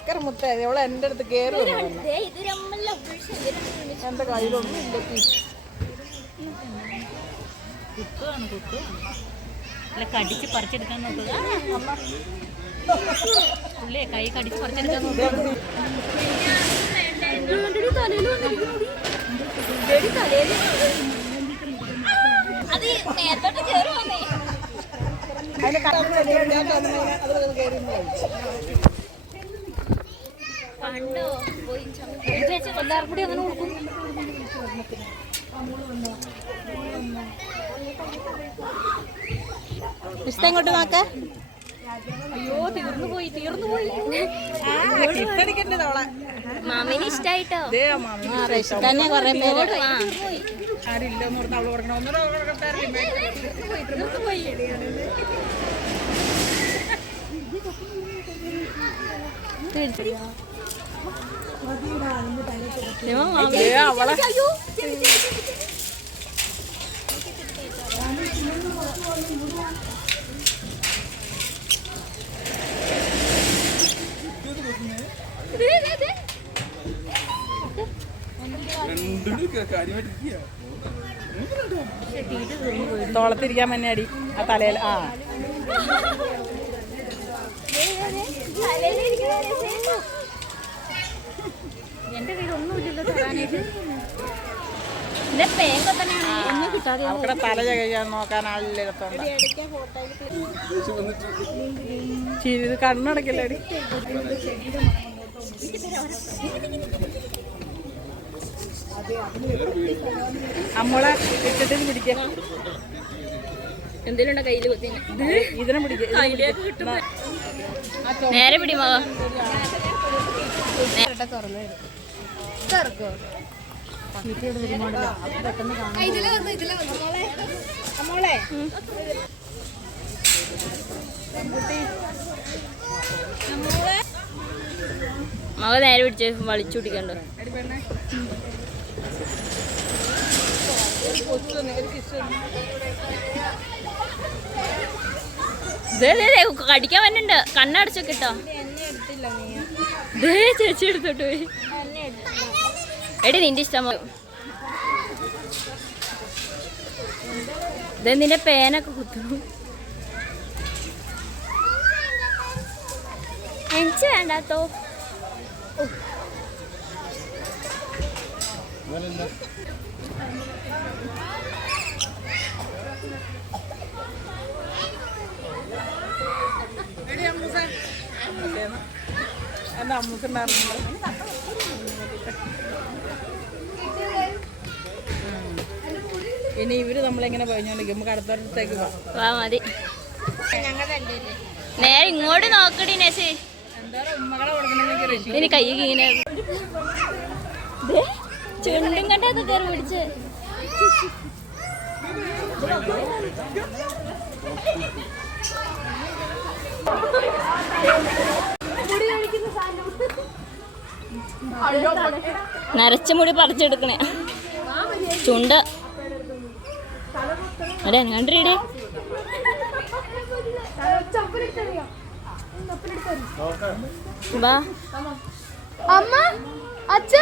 ചക്കര മുത്ത എവളെ എൻ്റെ അടുത്ത് കയറി എൻ്റെ കയ്യിലൊന്നും ഇല്ല. അല്ല കടിച്ച് പറിച്ചെടുക്കാൻ നോക്കുക. പുള്ളിയെ കൈ കടിച്ച് പറിച്ചെടുക്കാൻ നോക്കുക. എല്ലാവർക്കും കൂടി അങ്ങനെ കൊടുക്കും. ഇഷ്ടം ഇങ്ങോട്ട് നോക്ക. അയ്യോ തീർന്നു പോയി. മാമിന് ഇഷ്ടായിട്ടോ. തന്നെ കൊറേ പേര് ആരില്ല അവള് കൊടുക്കണം. അവളെ തോളത്തിരിക്കാൻ മഞ്ഞാടി ആ തലയിൽ. ആ എന്റെ കയ്യിൽ ഒന്നുമില്ലല്ലോ തരാനായിട്ട്. അവക്കടെ തല കഴിയാൻ നോക്കാൻ ആളില്ലാത്തോണ്ട് ഇത് കണ്ണടക്കില്ലടി. നമ്മളെ ഇട്ടിട്ട് പിടിക്ക. എന്തേലും കയ്യില് ഇതിനെ പിടിക്ക. നേരെ പിടിമോ. മക നേരെ പിടിച്ച് വലിച്ചു പിടിക്കണ്ടോ. കടിക്കാൻ വന്നുണ്ട്. കണ്ണടച്ചൊക്കെ ഇട്ടോ. ചേച്ചി എടുത്തോട്ട് പോയി. എടി നിന്റെ ഇഷ്ടമോ. ഇത് നിന്റെ പേനൊക്കെ കുത്തുന്നു. എനിക്ക് വേണ്ടാത്തോ. എന്റെ അമ്മൂക്കുണ്ടായിരുന്നു. ഇനി ഇവര് നമ്മളെങ്ങനെ പറഞ്ഞോണ്ടിരിക്കും. നമുക്ക് അടുത്തടുത്തേക്ക് പോവാ മതി. നേരെ ഇങ്ങോട്ട് നോക്കടി നസി. ഉമ്മകളെ കൊടുക്കണമെങ്കിൽ ഇനി കൈ ഇങ്ങനെ ചുണ്ടും കണ്ടത് കയറി പിടിച്ച്. നരച്ച മുടി പറിച്ചെടുക്കണേ. ചുണ്ട് അടേ കണ്ടിടേ. അമ്മ അച്ഛ